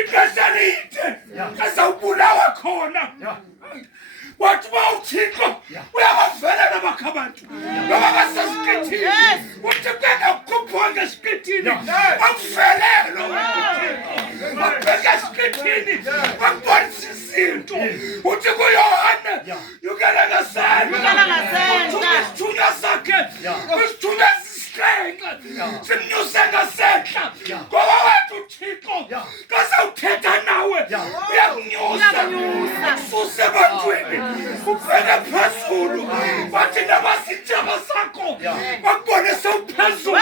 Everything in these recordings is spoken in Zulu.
ixesha lide ezawubulawa khona wathi uba uThixo uyabavelela bakho abantu noba basesikithini uthi kungakhuphanga esikithini akuvelelo abheka esikithini akubonisa izinto uthi kuYohane yukela ngasentla isithunywa sakhe isithunywa esisihlenga simnyuse ngasentla ngoba wethu uThixo kasawuthetha nawe uyakunyusa akususe ebantwini ubheke phezulu bathi nabasitshaba sakho bakubone sewuphezulu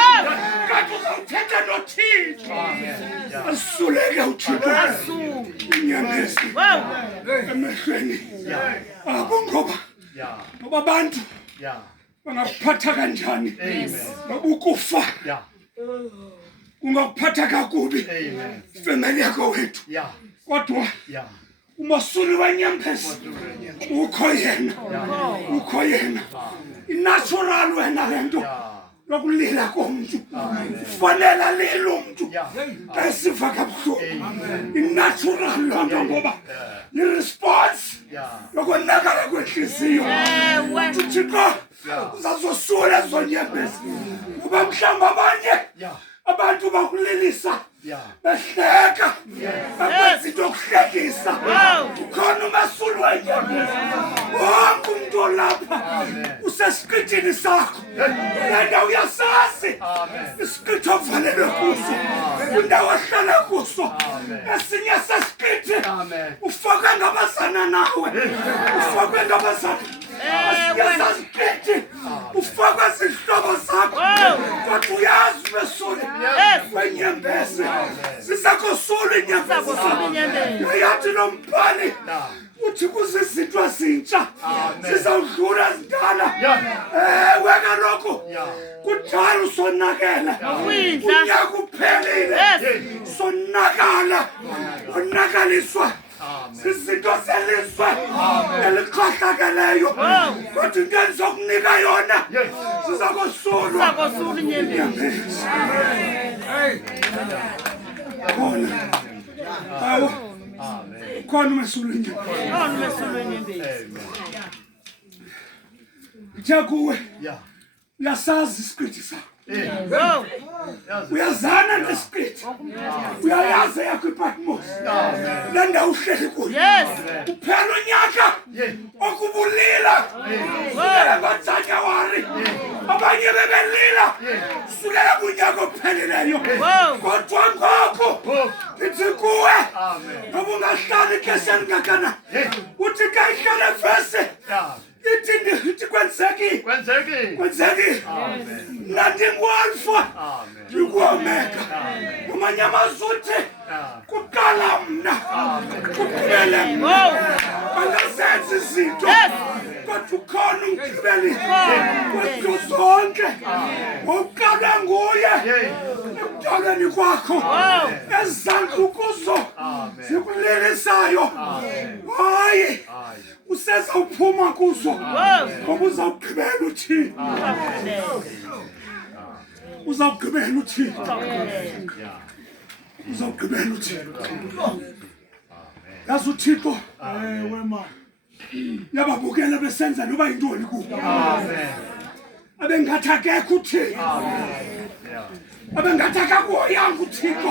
kanti uzawuthetha noThixo asuleke uThixo inyembezi emehlweni abo ngoba abantu bangakuphatha kanjani noba ukufa kungakuphatha kakubi ifemeli yakho wethu kodwa umasuli wenyembezi ukho yena inatural wena lento lokulila komuntu kufanele lilo umuntu kasiva kabuhlungu inatural lonto ngoba iresponse yokonakala kwenhliziyo uThixo uzazosula zonyembezi ngoba mhlawumbe abanye abantu bakulelisa behleka bakwenza into yokuhlekisa ukhona umasuli wenyembezi wonke umuntu olapha usesiqithini sakho lenda uyasazi isiqithi ovalelwe kuso indawo ahlala kuso esinye sesiqithi ufakwe ngabazana nawe ufakwe ngabazana asiqithi ufakwe zihlobo zakho kodwa uyazi mesuli wenyembezi sisakhosula inyembezi yathi nombhali uthi kuzizinto ezintsha sizawudlula zindala ewe kaloku kudala usonakela unyaka uphelile sonakala onakaliswa izinto zelizwe elikhohlakeleyo kodwa into endizokunika yona sizakosulwa inyembezi khona awu khona umasuli wenyembezi uthe kuwe uyasazi isiqithi sakho uyazana nesiqithi uyayazi yakho iPatmos le ndawo uhleli kuyo uphela unyaka okubulila sukela ngoJanuwari abanye bebelila sukela kunyaka ophelileyo kodwa ngoko ithi kuwe ngoba ungahlali ixesha elingakanani uthi kayihlale vese ithi kwenzeki ndingumAlfa ndinguOmega ngamanye amazwi uthi kuqala mna kuphele mna bangazenza izinto kodwa ukhona umgqibeli kwezinto zonke ngokuqalwa nguye ekudalweni kwakho ezandla kuzo zikulelisayo hayi usezawuphuma kuzo ngoba uzawugqibela uThixo uzawugqibela uThixo yazi uThixo wema yababukela besenza noba yintoni kubo abengathi akekho uThixo abengathi akakuhoyanga uThixo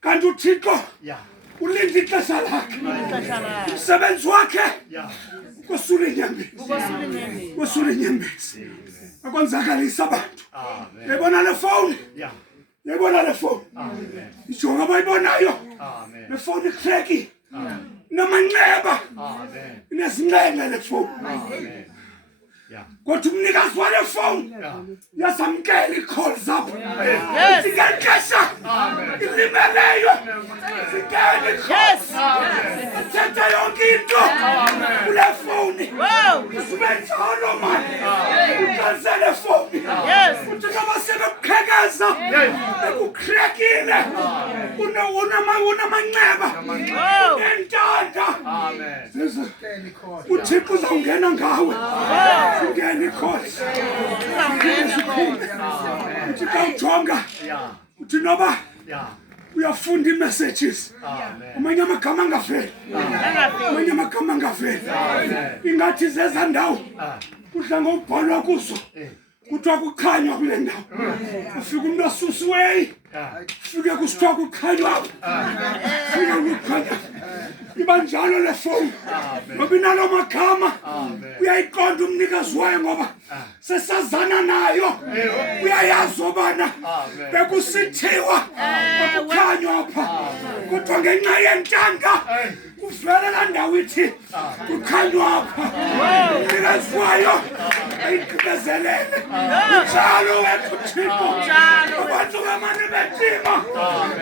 kanti uThixo ulinda ixesha lakhe umsebenzi wakhe ukosula inyembezi akwenzakalisa abantu yayibona le fowuni ijonga abayibonayo le fowuni ikreki namanxeba inezinxenxe le fowuni kodwa umnikazi wale fowuni yasamkela ii-calls apho ngexesha ilimeleyo zingena ii-calls athetha yonke into kule fowuni usube njalo mani ukansele fowuni uthi noba sebekuqhekeza ekukrekile unamanxeba unentanda uThixo uzawungena ngawe ungena ii-calls uthi xa ujonga uthi noba uyafunda i-messages amanye amagama angaveli amanye amagama angaveli ingathi zeza ndawo kudla ngokubhalwa kuzo kuthiwa kukhanywa kule ndawo ufika umuntu asusiweyi ufike kusithiwa kukhanywa ufike kukhanywa iba njalo le foni ngoba inalo magama uyayiqonda umnikazi wayo ngoba sesazana nayo uyayazi obana bekusithiwa kukhanywa apha kodwa ngenxa yentanda kuvela la ndawo ithi kukhanywa apha umnikazi wayo ayigqibezelele njalo wethu Thixo abantu bamane betima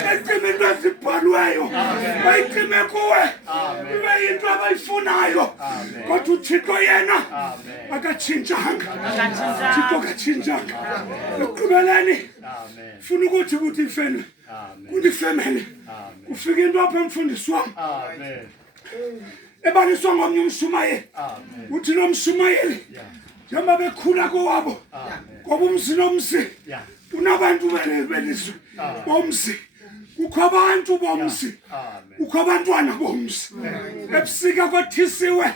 betima into ezibhalweyo bayitime kuwe ibe yinto abayifunayo kodwa uThixo yena akatshintshanga Thixo akatshintshanga ekugqibeleni funa ukuthi ifeni kundifemele kufika into apha emfundisi wami ebaniswa ngomnye umshumayeli uthi lo mshumayeli njengoba bekhula kowabo ngoba umzi nomzi unabantu belizwe bomzi kukho abantu bomzi kukho abantwana bomzi ebusika kwathisiwe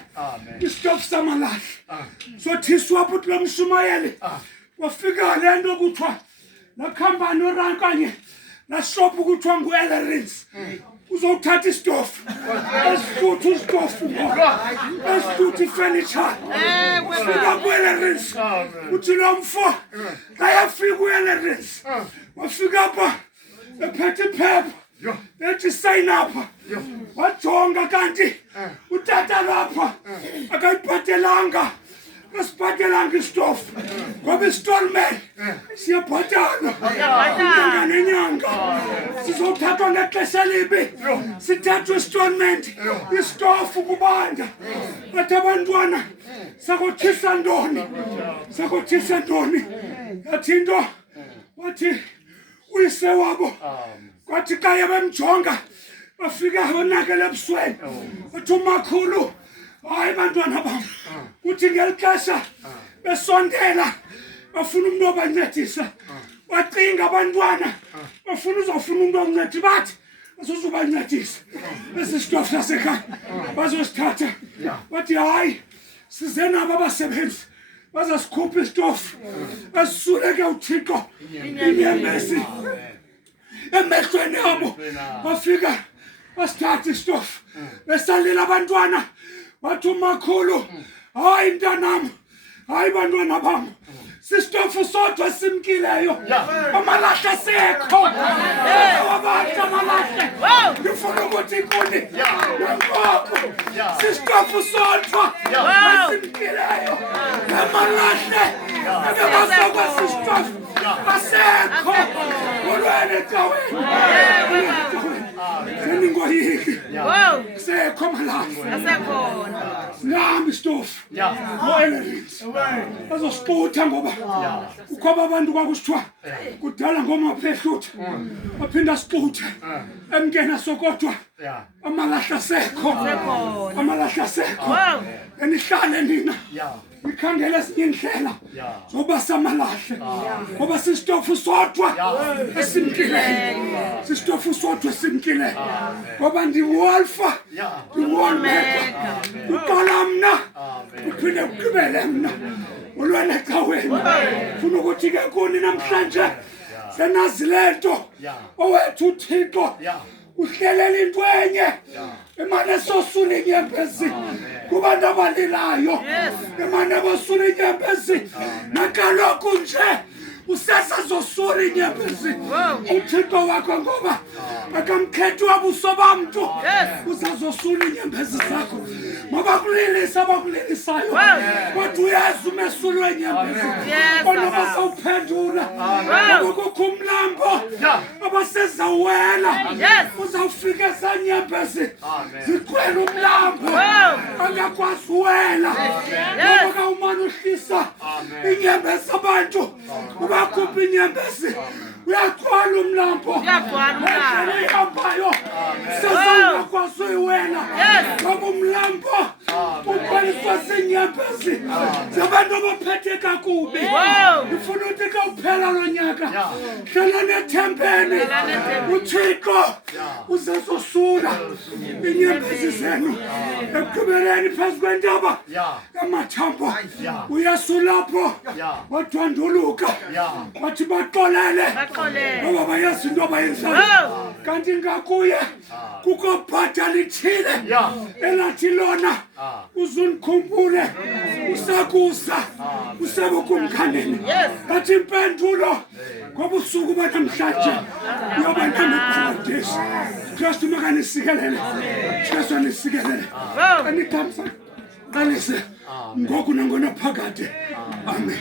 isitofu samalahle sothiswa apho lo mshumayeli wafika le nto kuthiwa nakhampani orankanye nashopu kuthiwa ngu-Ellerins uzowuthatha isitofu esithuthi isitofu esithuthi ifurniture ufika ku-Ellerins uthi lo mfo kayafika u-Ellerins wafika apha ephethe iphepha ethi sign apha wajonga kanti utata lapha akayibhatelanga asibhatelanga isitofu ngoba isitolman siyabhatala inyanga nenyanga sizothathwa ngexesha elibi sithathwa isitolment isitofu kubanda bathi abantwana sakothisa ntoni yathi into wathi uyise wabo kwathi kaya bemjonga bafika bonakele ebusweni wathi umakhulu hayi bantwana bam uthi ngelixesha besondela bafuna umuntu obancedisa bacinga abantwana bafuna uzofuna umuntu oncedi bathi asozubancedisa esi sitofu sasekhaya bazosithatha bathi hayi size nabo abasebenzi bazasikhupha isitofu asisuleke uThixo inyembezi emehlweni abo bafika basithatha isitofu besalila abantwana wathi umakhulu hayi mntanam hayi bantwana bam sisitofu sodwa simkileyo amalahle asekho wabantu amalahle ngifuna ukuthi ikuni nenkoko sisitofu sodwa simkileyo amalahle akabasokwa sisitofu asekho ulwele caweni seningoyiki sekho amalahle asekhona nami isitofu no-Ellerins bazosiputha ngoba kukho abantu kwakusithiwa kudala ngomaphehluthi baphinda sixuthe emkena sokodwa amalahle asekho enihlale nina ikhangela ezinye indlela zoba samalahle ngoba sisitofu sodwa esimkileyo sisitofu sodwa esimkileyo ngoba ndiwolfa ndiwolmeka uqala mna uphinde ugqibele mna ulwele caweni funa ukuthi ke kuni namhlanje senazi lento owethu uThixo uhlelela into enye emane sosula inyembezi kubantu abalilayo emane bosula inyembezi nakaloku nje usesazosula inyembezi uThixo wakho ngoba akamkhethi wabuso bamntu uzazosula inyembezi zakho ngoba kulilisa abakulilisayo kodwa uyazi umesulwe inyembezi onoba sawuphendula ngoba kukho umlambo abasezawela uzawufika esanyembezi ziqwela umlambo angakwazi uwela ngoba kawumane uhlisa inyembezi abantu ubakhupha inyembezi uyagcwala umlambo endlela ihambayo sezangakwazi uyiwela ngoba umlambo uqaliswa sinyembezi zabantu abaphethe kakubi ngifuna ukuthi xa uphela lo nyaka hlala nethempeni uthixo uzazosula inyembezi zenu ekugqibeleni phezu kwentaba yamathambo uyasulapho wadwanduluka wathi baxolele ngoba bayazi into abayenzayo kanti ngakuye kukho bhada lithile elathi lona uzundikhumbule usakuza usebukumkhaneni ngathi impendulo ngobusuku banamhlanje uyoba namiparadesi Kristu makanisikelele Kristu anisikelele kanithamsa qalise ngoku nangona phakade amen